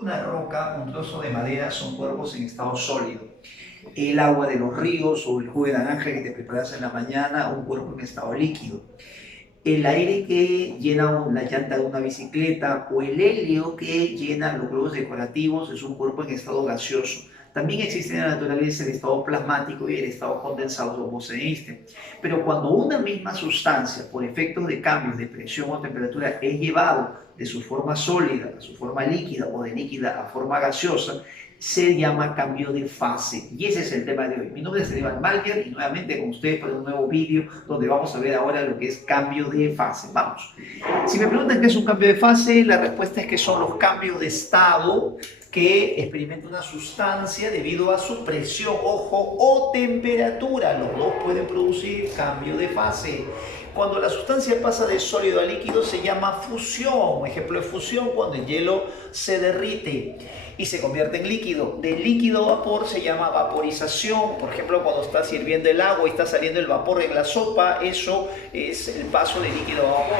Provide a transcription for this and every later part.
Una roca, un trozo de madera son cuerpos en estado sólido. El agua de los ríos o el jugo de naranja que te preparas en la mañana, un cuerpo en estado líquido. El aire que llena la llanta de una bicicleta o el helio que llena los globos decorativos es un cuerpo en estado gaseoso. También existe en la naturaleza el estado plasmático y el estado condensado como Bose-Einstein. Pero cuando una misma sustancia, por efectos de cambios de presión o temperatura, es llevado de su forma sólida a su forma líquida o de líquida a forma gaseosa, se llama cambio de fase. Y ese es el tema de hoy. Mi nombre es Esteban Malger y nuevamente con ustedes para un nuevo vídeo donde vamos a ver ahora lo que es cambio de fase. Vamos. Si me preguntan qué es un cambio de fase, la respuesta es que son los cambios de estado que experimenta una sustancia debido a su presión, ojo, o temperatura. Los dos pueden producir cambio de fase. Cuando la sustancia pasa de sólido a líquido se llama fusión. Ejemplo de fusión, cuando el hielo se derrite y se convierte en líquido. De líquido a vapor se llama vaporización. Por ejemplo, cuando está hirviendo el agua y está saliendo el vapor en la sopa, eso es el paso de líquido a vapor.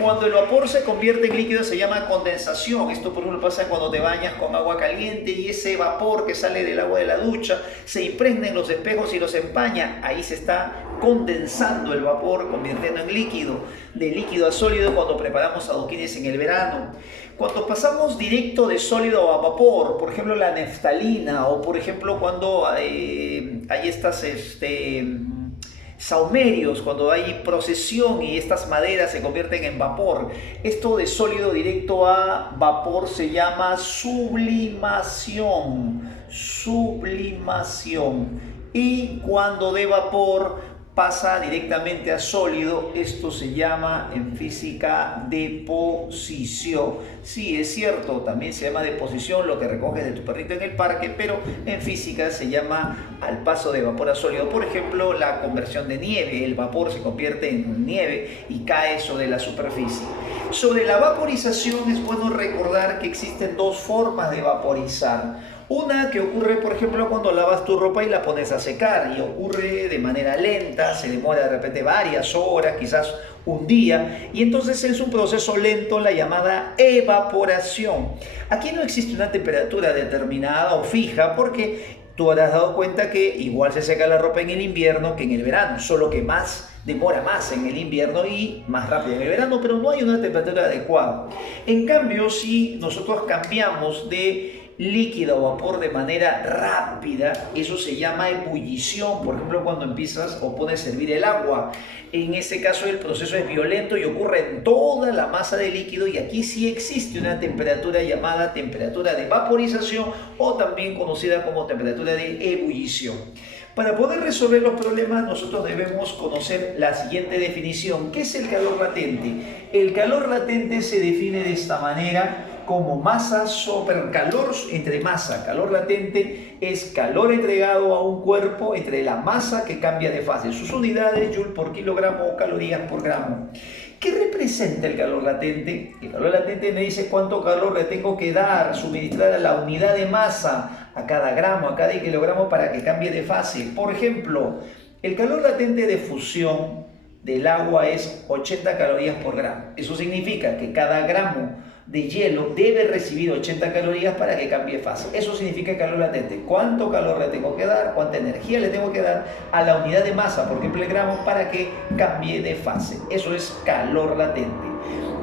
Cuando el vapor se convierte en líquido se llama condensación. Esto por ejemplo pasa cuando te bañas con agua caliente y ese vapor que sale del agua de la ducha se impregna en los espejos y los empaña. Ahí se está condensando el vapor, convirtiendo en líquido. De líquido a sólido cuando preparamos adoquines en el verano. Cuando pasamos directo de sólido a vapor, por ejemplo la naftalina, o por ejemplo cuando hay estas saumerios, cuando hay procesión y estas maderas se convierten en vapor. Esto de sólido directo a vapor se llama sublimación. Sublimación. Y cuando de vapor pasa directamente a sólido, esto se llama en física deposición. Sí, es cierto, también se llama deposición lo que recoges de tu perrito en el parque, pero en física se llama al paso de vapor a sólido. Por ejemplo, la conversión de nieve, el vapor se convierte en nieve y cae sobre la superficie. Sobre la vaporización es bueno recordar que existen dos formas de vaporizar. Una que ocurre, por ejemplo, cuando lavas tu ropa y la pones a secar y ocurre de manera lenta, se demora de repente varias horas, quizás un día, y entonces es un proceso lento, la llamada evaporación. Aquí no existe una temperatura determinada o fija porque tú habrás dado cuenta que igual se seca la ropa en el invierno que en el verano, solo que demora más en el invierno y más rápido en el verano, pero no hay una temperatura adecuada. En cambio, si nosotros cambiamos de líquido o vapor de manera rápida, eso se llama ebullición. Por ejemplo, cuando empiezas o pones a hervir el agua, en este caso el proceso es violento y ocurre en toda la masa de líquido, y aquí sí existe una temperatura llamada temperatura de vaporización o también conocida como temperatura de ebullición. Para poder resolver los problemas nosotros debemos conocer la siguiente definición. ¿Qué es el calor latente? El calor latente se define de esta manera como masa sobre calor entre masa. Calor latente es calor entregado a un cuerpo entre la masa que cambia de fase. Sus unidades, joule por kilogramo o calorías por gramo. ¿Qué representa el calor latente? El calor latente me dice cuánto calor le tengo que dar, suministrar a la unidad de masa, a cada gramo, a cada kilogramo para que cambie de fase. Por ejemplo, el calor latente de fusión del agua es 80 calorías por gramo. Eso significa que cada gramo de hielo debe recibir 80 calorías para que cambie de fase. Eso significa calor latente. ¿Cuánto calor le tengo que dar? ¿Cuánta energía le tengo que dar a la unidad de masa por kilogramo para que cambie de fase? Eso es calor latente.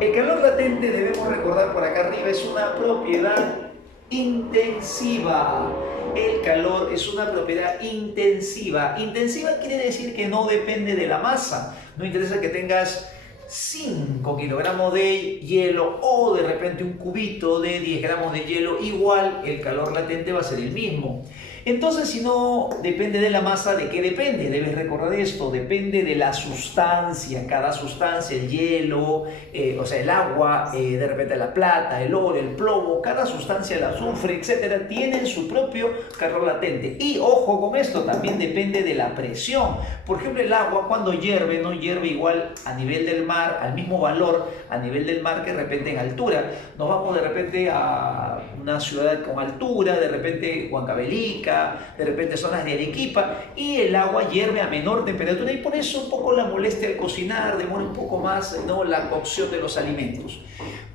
El calor latente, debemos recordar por acá arriba, es una propiedad intensiva. El calor es una propiedad intensiva. Intensiva quiere decir que no depende de la masa. No interesa que tengas 5 kilogramos de hielo o de repente un cubito de 10 gramos de hielo, igual el calor latente va a ser el mismo. Entonces, si no depende de la masa, ¿de qué depende? Debes recordar esto, depende de la sustancia, cada sustancia, el hielo, o sea, el agua, de repente la plata, el oro, el plomo, cada sustancia, el azufre, etcétera, tienen su propio calor latente. Y ojo con esto, también depende de la presión. Por ejemplo, el agua cuando hierve, no hierve igual a nivel del mar, al mismo valor a nivel del mar que de repente en altura. Nos vamos de repente a una ciudad con altura, de repente Huancavelica, de repente zonas de Arequipa, y el agua hierve a menor temperatura y por eso un poco la molestia al cocinar, demora un poco más, ¿no?, la cocción de los alimentos.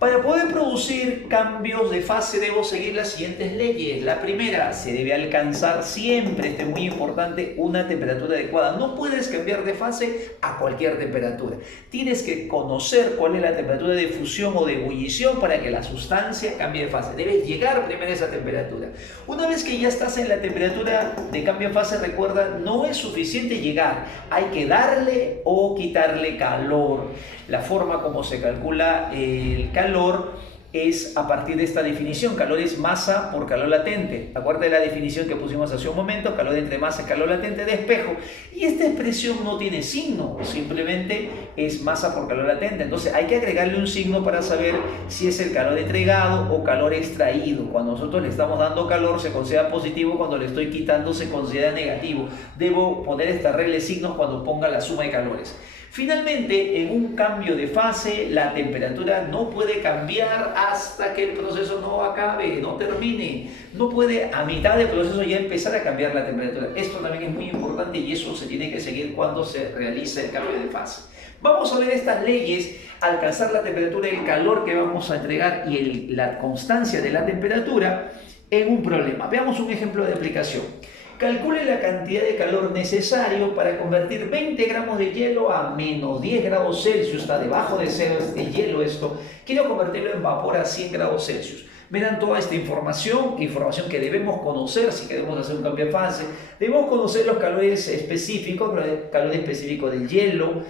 Para poder producir cambios de fase debo seguir las siguientes leyes. La primera, se debe alcanzar siempre, esto es muy importante, una temperatura adecuada. No puedes cambiar de fase a cualquier temperatura. Tienes que conocer cuál es la temperatura de fusión o de ebullición para que la sustancia cambie de fase. Debes llegar primero a esa temperatura. Una vez que ya estás en la temperatura de cambio de fase, recuerda, no es suficiente llegar. Hay que darle o quitarle calor. La forma como se calcula el calor es a partir de esta definición. Calor es masa por calor latente. Acuérdate de la definición que pusimos hace un momento. Calor entre masa y calor latente de espejo. Y esta expresión no tiene signo. Simplemente es masa por calor latente. Entonces hay que agregarle un signo para saber si es el calor entregado o calor extraído. Cuando nosotros le estamos dando calor se considera positivo. Cuando le estoy quitando se considera negativo. Debo poner esta regla de signos cuando ponga la suma de calores. Finalmente, en un cambio de fase, la temperatura no puede cambiar hasta que el proceso no acabe, no termine. No puede a mitad del proceso ya empezar a cambiar la temperatura. Esto también es muy importante y eso se tiene que seguir cuando se realiza el cambio de fase. Vamos a ver estas leyes, alcanzar la temperatura, el calor que vamos a entregar y la constancia de la temperatura en un problema. Veamos un ejemplo de aplicación. Calcule la cantidad de calor necesario para convertir 20 gramos de hielo a menos 10 grados Celsius. Está debajo de cero este hielo esto. Quiero convertirlo en vapor a 100 grados Celsius. Verán toda esta información que debemos conocer si queremos hacer un cambio de fase. Debemos conocer los calores específicos, el calor específico del hielo,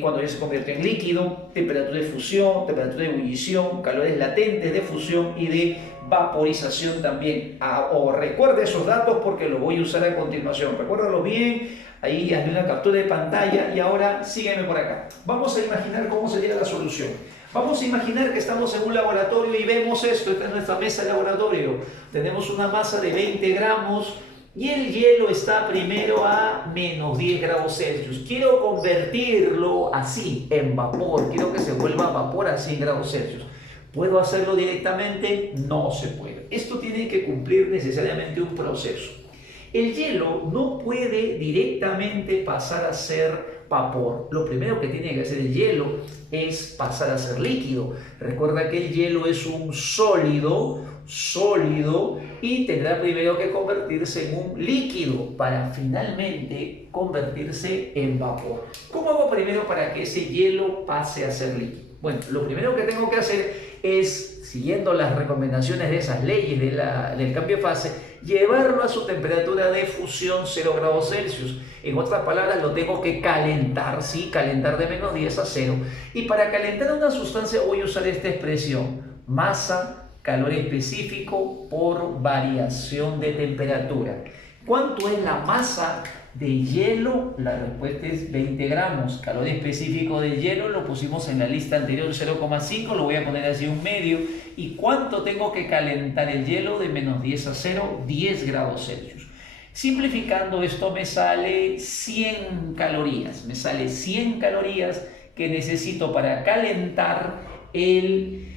cuando ya se convierte en líquido, temperatura de fusión, temperatura de ebullición, calores latentes de fusión y de vaporización también. O recuerde esos datos porque los voy a usar a continuación. Recuérdalo bien, ahí hazme una captura de pantalla y ahora sígueme por acá. Vamos a imaginar cómo sería la solución. Vamos a imaginar que estamos en un laboratorio y vemos esto. Esta es nuestra mesa de laboratorio. Tenemos una masa de 20 gramos y el hielo está primero a menos 10 grados Celsius. Quiero convertirlo así, en vapor. Quiero que se vuelva vapor a 100 grados Celsius. ¿Puedo hacerlo directamente? No se puede. Esto tiene que cumplir necesariamente un proceso. El hielo no puede directamente pasar a ser vapor. Lo primero que tiene que hacer el hielo es pasar a ser líquido. Recuerda que el hielo es un sólido y tendrá primero que convertirse en un líquido para finalmente convertirse en vapor. ¿Cómo hago primero para que ese hielo pase a ser líquido? Bueno, lo primero que tengo que hacer es, siguiendo las recomendaciones de esas leyes del cambio de fase, llevarlo a su temperatura de fusión 0 grados Celsius. En otras palabras, lo tengo que calentar, ¿sí? Calentar de menos 10 a 0. Y para calentar una sustancia voy a usar esta expresión, masa, calor específico por variación de temperatura. ¿Cuánto es la masa de hielo? La respuesta es 20 gramos. Calor específico del hielo lo pusimos en la lista anterior, 0,5, lo voy a poner así un medio. ¿Y cuánto tengo que calentar el hielo de menos 10 a 0? 10 grados Celsius. Simplificando esto me sale 100 calorías. Me sale 100 calorías que necesito para calentar el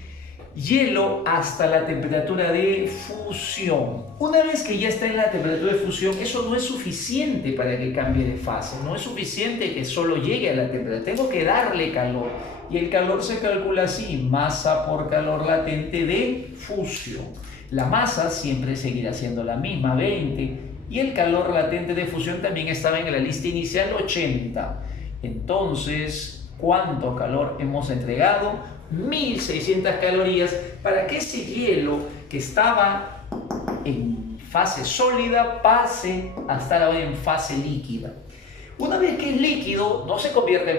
hielo hasta la temperatura de fusión. Una vez que ya está en la temperatura de fusión, eso no es suficiente para que cambie de fase. No es suficiente que solo llegue a la temperatura. Tengo que darle calor. Y el calor se calcula así, masa por calor latente de fusión. La masa siempre seguirá siendo la misma, 20. Y el calor latente de fusión también estaba en la lista inicial, 80. Entonces, ¿cuánto calor hemos entregado? 1600 calorías para que ese hielo que estaba en fase sólida pase a estar ahora en fase líquida. Una vez que es líquido, no se convierte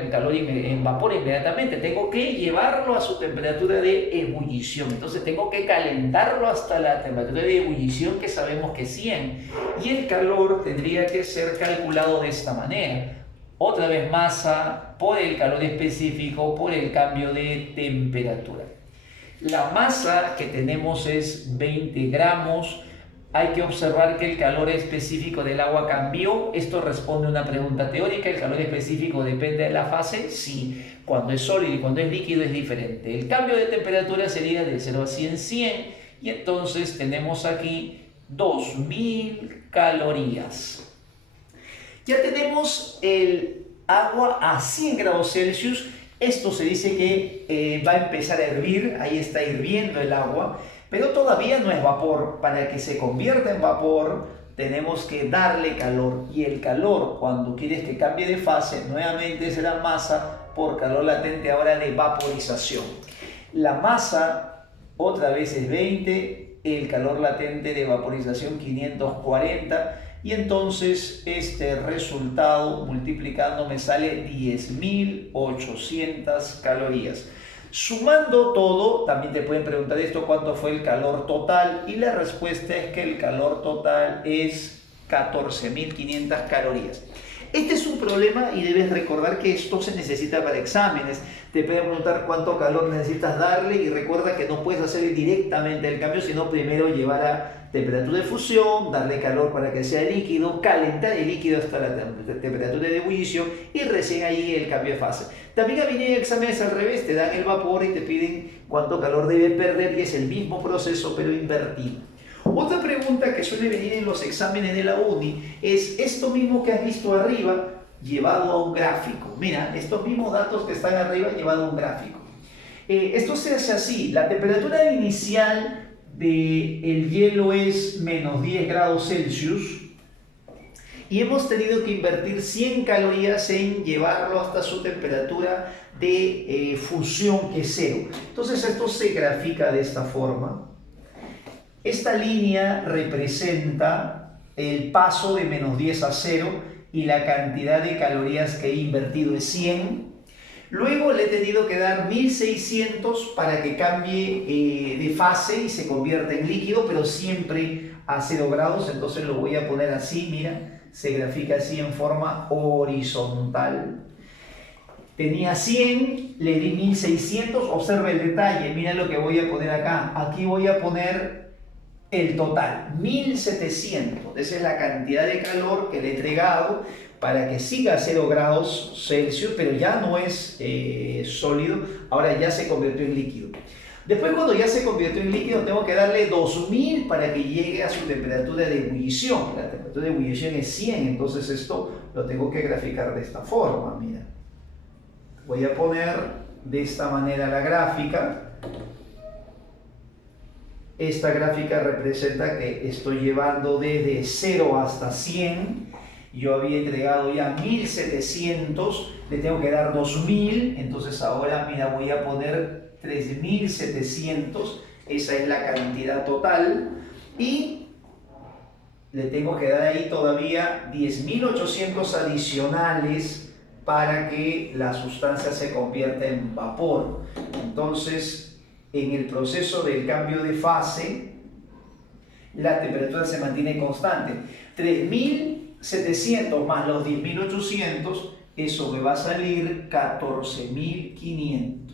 en vapor inmediatamente. Tengo que llevarlo a su temperatura de ebullición. Entonces tengo que calentarlo hasta la temperatura de ebullición que sabemos que es 100. Y el calor tendría que ser calculado de esta manera. Otra vez masa por el calor específico por el cambio de temperatura. La masa que tenemos es 20 gramos. Hay que observar que el calor específico del agua cambió. Esto responde a una pregunta teórica. ¿El calor específico depende de la fase? Sí. Cuando es sólido y cuando es líquido es diferente. El cambio de temperatura sería de 0 a 100, 100. Y entonces tenemos aquí 2000 calorías. Ya tenemos el agua a 100 grados Celsius Esto se dice que va a empezar a hervir, ahí está hirviendo el agua, pero todavía no es vapor. Para que se convierta en vapor tenemos que darle calor, y el calor, cuando quieres que cambie de fase, nuevamente será masa por calor latente ahora de vaporización. La masa otra vez es 20, el calor latente de vaporización 540, y entonces este resultado multiplicando me sale 10.800 calorías. Sumando todo, también te pueden preguntar esto, ¿cuánto fue el calor total? Y la respuesta es que el calor total es 14.500 calorías. Este es un problema y debes recordar que esto se necesita para exámenes. Te pueden preguntar cuánto calor necesitas darle, y recuerda que no puedes hacer directamente el cambio, sino primero llevar a temperatura de fusión, darle calor para que sea líquido, calentar el líquido hasta la temperatura de ebullición y recién ahí el cambio de fase. También a venir exámenes al revés, te dan el vapor y te piden cuánto calor debe perder, y es el mismo proceso pero invertido. Otra pregunta que suele venir en los exámenes de la uni es esto mismo que has visto arriba llevado a un gráfico. Mira, estos mismos datos que están arriba llevado a un gráfico. Esto se hace así: la temperatura inicial del hielo es menos 10 grados Celsius y hemos tenido que invertir 100 calorías en llevarlo hasta su temperatura de fusión, que es 0. Entonces esto se grafica de esta forma. Esta línea representa el paso de menos 10 a 0 y la cantidad de calorías que he invertido es 100. Luego le he tenido que dar 1600 para que cambie de fase y se convierta en líquido, pero siempre a 0 grados. Entonces lo voy a poner así, mira, se grafica así en forma horizontal. Tenía 100, le di 1600, observa el detalle, mira lo que voy a poner acá. Aquí voy a poner el total, 1700. Esa es la cantidad de calor que le he entregado para que siga a 0 grados Celsius, pero ya no es sólido, ahora ya se convirtió en líquido. Después, cuando ya se convirtió en líquido, tengo que darle 2000 para que llegue a su temperatura de ebullición. La temperatura de ebullición es 100, entonces esto lo tengo que graficar de esta forma, mira. Voy a poner de esta manera la gráfica. Esta gráfica representa que estoy llevando desde 0 hasta 100. Yo había entregado ya 1700, le tengo que dar 2000, entonces ahora mira, voy a poner 3700, esa es la cantidad total, y le tengo que dar ahí todavía 10.800 adicionales para que la sustancia se convierta en vapor. Entonces, en el proceso del cambio de fase, la temperatura se mantiene constante. 3700 más los 10.800, eso me va a salir 14.500.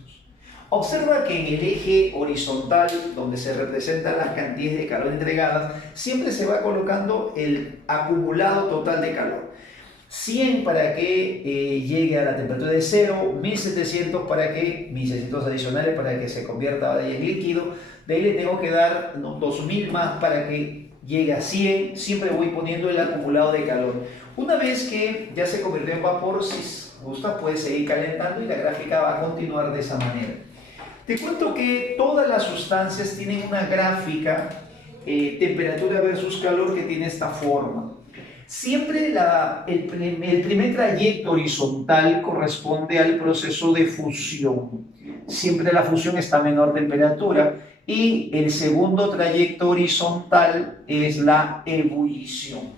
Observa que en el eje horizontal, donde se representan las cantidades de calor entregadas, siempre se va colocando el acumulado total de calor. 100 para que llegue a la temperatura de 0, 1700 para que, 1600 adicionales para que se convierta ahora en líquido. De ahí le tengo que dar 2000 más para que llegue a 100, siempre voy poniendo el acumulado de calor. Una vez que ya se convirtió en vapor, si gusta puede seguir calentando y la gráfica va a continuar de esa manera. Te cuento que todas las sustancias tienen una gráfica temperatura versus calor que tiene esta forma. Siempre el primer trayecto horizontal corresponde al proceso de fusión. Siempre la fusión está a menor temperatura. Y el segundo trayecto horizontal es la ebullición.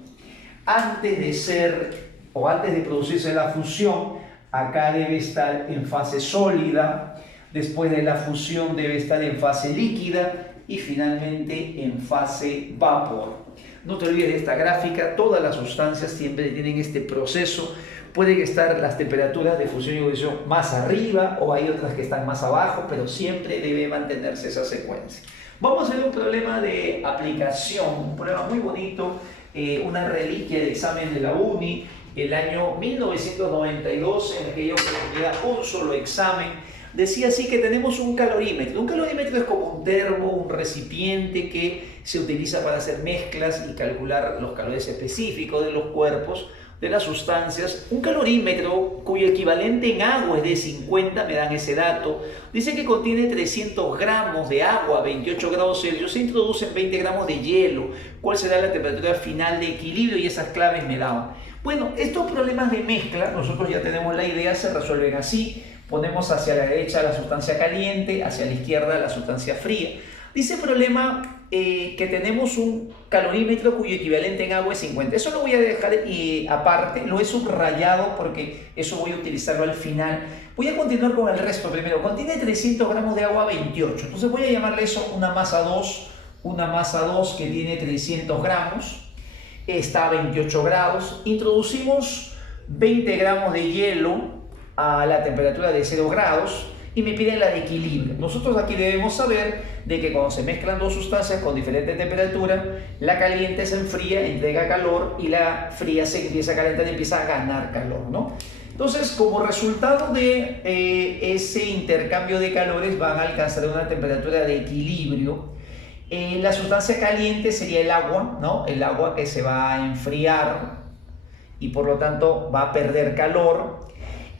Antes de producirse la fusión, acá debe estar en fase sólida. Después de la fusión debe estar en fase líquida y finalmente en fase vapor. No te olvides de esta gráfica, todas las sustancias siempre tienen este proceso. Pueden estar las temperaturas de fusión y ebullición más arriba o hay otras que están más abajo, pero siempre debe mantenerse esa secuencia. Vamos a ver un problema de aplicación, un problema muy bonito, una reliquia de examen de la uni, el año 1992, en aquella oportunidad un solo examen. Decía así que tenemos un calorímetro. Un calorímetro es como un termo, un recipiente que se utiliza para hacer mezclas y calcular los calores específicos de los cuerpos. de las sustancias, un calorímetro cuyo equivalente en agua es de 50, me dan ese dato, dice que contiene 300 gramos de agua a 28 grados Celsius, se introducen 20 gramos de hielo, cuál será la temperatura final de equilibrio y esas claves me daban. Bueno, estos problemas de mezcla, nosotros ya tenemos la idea, se resuelven así, ponemos hacia la derecha la sustancia caliente, hacia la izquierda la sustancia fría. Dice el problema que tenemos un calorímetro cuyo equivalente en agua es 50. Eso lo voy a dejar aparte, lo he subrayado porque eso voy a utilizarlo al final. Voy a continuar con el resto primero. Contiene 300 gramos de agua a 28. Entonces voy a llamarle eso una masa 2. Una masa 2 que tiene 300 gramos. Está a 28 grados. Introducimos 20 gramos de hielo a la temperatura de 0 grados. Y me piden la de equilibrio. Nosotros aquí debemos saber de que cuando se mezclan dos sustancias con diferente temperatura, la caliente se enfría, entrega calor y la fría se empieza a calentar y empieza a ganar calor, ¿no? Entonces, como resultado de ese intercambio de calores van a alcanzar una temperatura de equilibrio. La sustancia caliente sería el agua, ¿no? El agua que se va a enfriar y por lo tanto va a perder calor.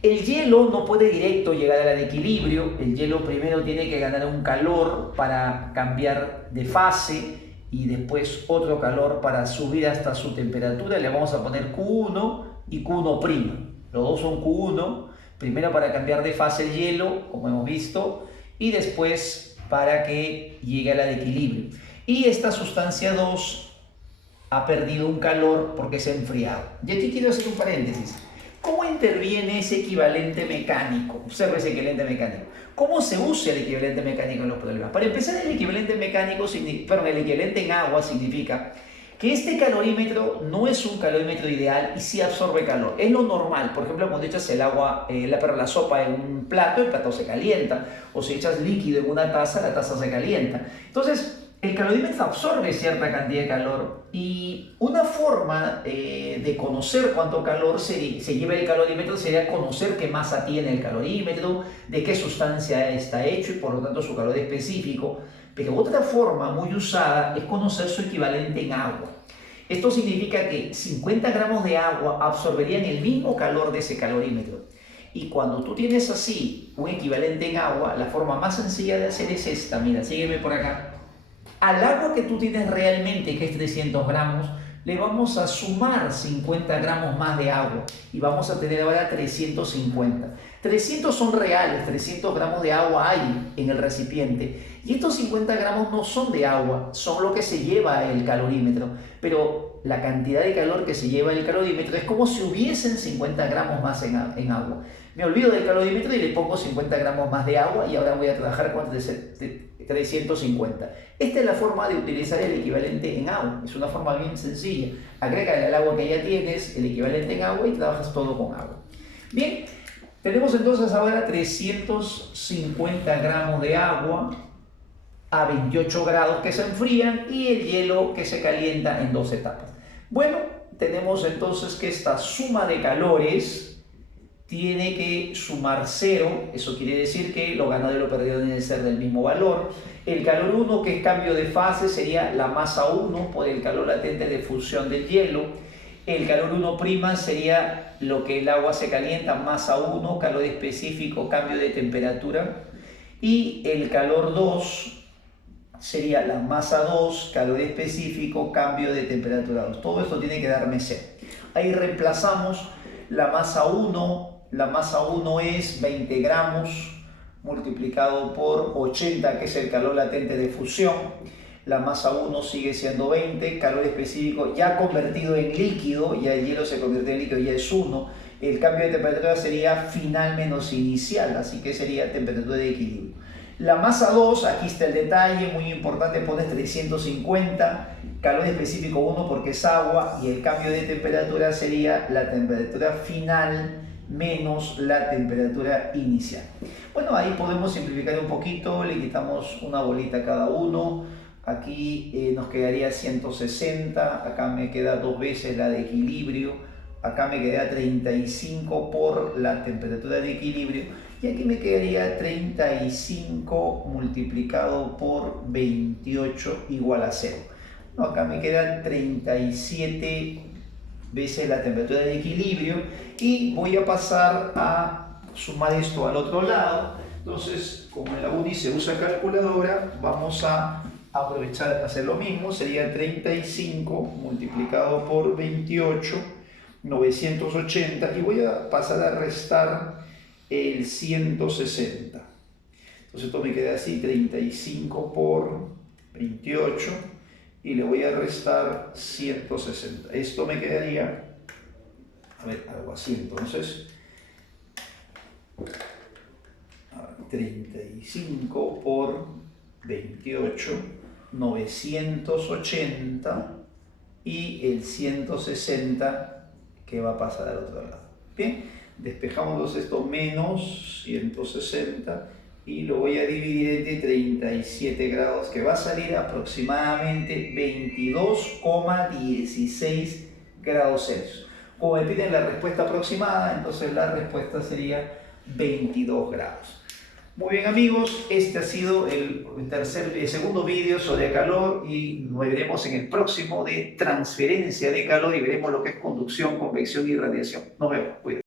El hielo no puede directo llegar a la de equilibrio, el hielo primero tiene que ganar un calor para cambiar de fase y después otro calor para subir hasta su temperatura. Le vamos a poner Q1 y Q1'. Los dos son Q1, primero para cambiar de fase el hielo, como hemos visto, y después para que llegue a la de equilibrio. Y esta sustancia 2 ha perdido un calor porque se ha enfriado. Y aquí quiero hacer un paréntesis. ¿Cómo interviene ese equivalente mecánico? Observa ese equivalente mecánico. ¿Cómo se usa el equivalente mecánico en los problemas? Para empezar, el equivalente mecánico, el equivalente en agua significa que este calorímetro no es un calorímetro ideal y sí absorbe calor. Es lo normal. Por ejemplo, cuando echas el agua, la sopa en un plato, el plato se calienta. O si echas líquido en una taza, la taza se calienta. Entonces, el calorímetro absorbe cierta cantidad de calor y una forma de conocer cuánto calor se lleva el calorímetro sería conocer qué masa tiene el calorímetro, de qué sustancia está hecho y por lo tanto su calor específico. Pero otra forma muy usada es conocer su equivalente en agua. Esto significa que 50 gramos de agua absorberían el mismo calor de ese calorímetro. Y cuando tú tienes así un equivalente en agua, la forma más sencilla de hacer es esta. Mira, sígueme por acá. Al agua que tú tienes realmente, que es 300 gramos, le vamos a sumar 50 gramos más de agua y vamos a tener ahora 350. 300 son reales, 300 gramos de agua hay en el recipiente y estos 50 gramos no son de agua, son lo que se lleva el calorímetro, pero la cantidad de calor que se lleva el calorímetro es como si hubiesen 50 gramos más en agua. Me olvido del calorímetro y le pongo 50 gramos más de agua y ahora voy a trabajar con 350. Esta es la forma de utilizar el equivalente en agua. Es una forma bien sencilla. Agrégale al agua que ya tienes el equivalente en agua y trabajas todo con agua. Bien, tenemos entonces ahora 350 gramos de agua a 28 grados que se enfrían y el hielo que se calienta en dos etapas. Bueno, tenemos entonces que esta suma de calores tiene que sumar 0, eso quiere decir que lo ganado y lo perdido deben ser del mismo valor. El calor 1, que es cambio de fase, sería la masa 1 por el calor latente de fusión del hielo. El calor 1' sería lo que el agua se calienta, masa 1, calor específico, cambio de temperatura. Y el calor 2 sería la masa 2, calor específico, cambio de temperatura 2. Todo esto tiene que darme 0. Ahí reemplazamos la masa 1. La masa 1 es 20 gramos multiplicado por 80, que es el calor latente de fusión. La masa 1 sigue siendo 20, calor específico ya convertido en líquido, ya el hielo se convierte en líquido, ya es 1. El cambio de temperatura sería final menos inicial, así que sería temperatura de equilibrio. La masa 2, aquí está el detalle, muy importante, pones 350, calor específico 1 porque es agua, y el cambio de temperatura sería la temperatura final menos la temperatura inicial. Bueno, ahí podemos simplificar un poquito, le quitamos una bolita a cada uno. Aquí nos quedaría 160, acá me queda 2 veces la de equilibrio, acá me queda 35 por la temperatura de equilibrio y aquí me quedaría 35 multiplicado por 28 igual a 0. No, acá me quedan 37 veces la temperatura de equilibrio, y voy a pasar a sumar esto al otro lado. Entonces, como en la UNI se usa calculadora, vamos a aprovechar de hacer lo mismo. Sería 35 multiplicado por 28, 980, y voy a pasar a restar el 160. Entonces esto me queda así, 35 por 28, y le voy a restar 160. Esto me quedaría, a ver, algo así. Entonces 35 por 28, 980, y el 160 que va a pasar al otro lado. Bien, despejamos entonces esto, menos 160, y lo voy a dividir entre 37 grados, que va a salir aproximadamente 22,16 grados Celsius. Como me piden la respuesta aproximada, entonces la respuesta sería 22 grados. Muy bien, amigos, este ha sido el segundo vídeo sobre calor, y nos veremos en el próximo de transferencia de calor, y veremos lo que es conducción, convección y radiación. Nos vemos, cuídense.